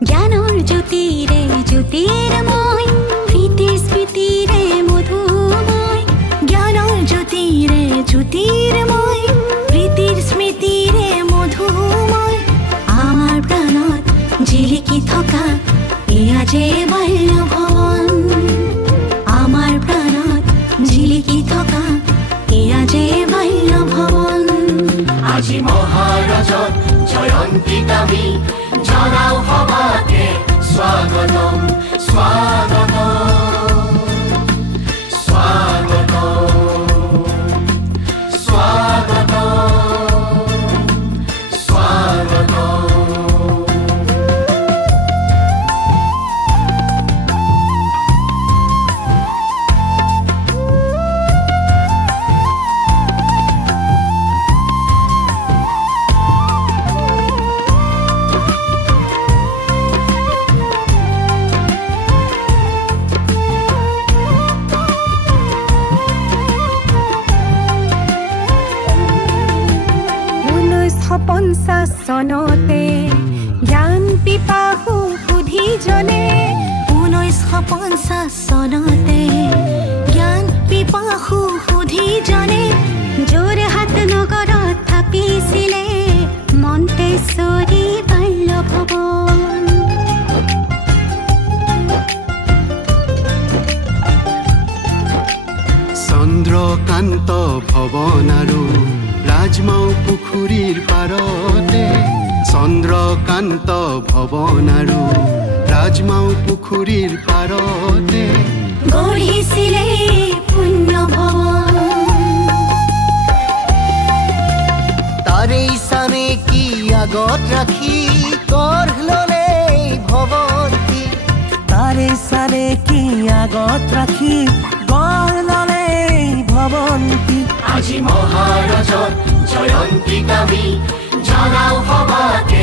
জ্ঞানৰ জ্যোতিৰে জ্যোতিৰ্ময় প্ৰীতিৰ স্মৃতিৰে মধুময় জ্ঞানৰ জ্যোতিৰে জ্যোতিৰ্ময় প্ৰীতিৰ স্মৃতিৰে মধুময় আমাৰ প্ৰাণত জিলিকি থকা এয়া যে বাল্য ভৱন আমাৰ প্ৰাণত জিলিকি থকা এয়া যে বাল্য ভৱন আজি মহাৰাজত জয়ন্তীক আমি জনাও সবাকে স্বাগতম স্বাগতম স্বাগতম স্বাগতম স্বাগতম চনতে জ্ঞান পিপাসু সুধীজনে 1950 চনতে জ্ঞান পিপাসু সুধীজনে যোৰহাট নগৰত থাকিছিলে মন্তেশ্বৰী বাল্য ভৱন চন্দ্ৰকান্ত ভৱন আৰু ৰাজমাও পুখুৰীৰ পাৰতে চন্দ্ৰকান্ত ভৱন আৰু ৰাজমাও পুখুৰীৰ পাৰতে গঢ়িছিলে পুণ্য ভৱন তাৰে ইছানে কি আগত ৰাখি গঢ় ল'লে ভৱন্তী তাৰে ইছানে কি আগত ৰাখি গঢ় ল'লে ভৱন্তী আজি মহাৰাজত জয়ন্তীক আমি জনাও সবাকে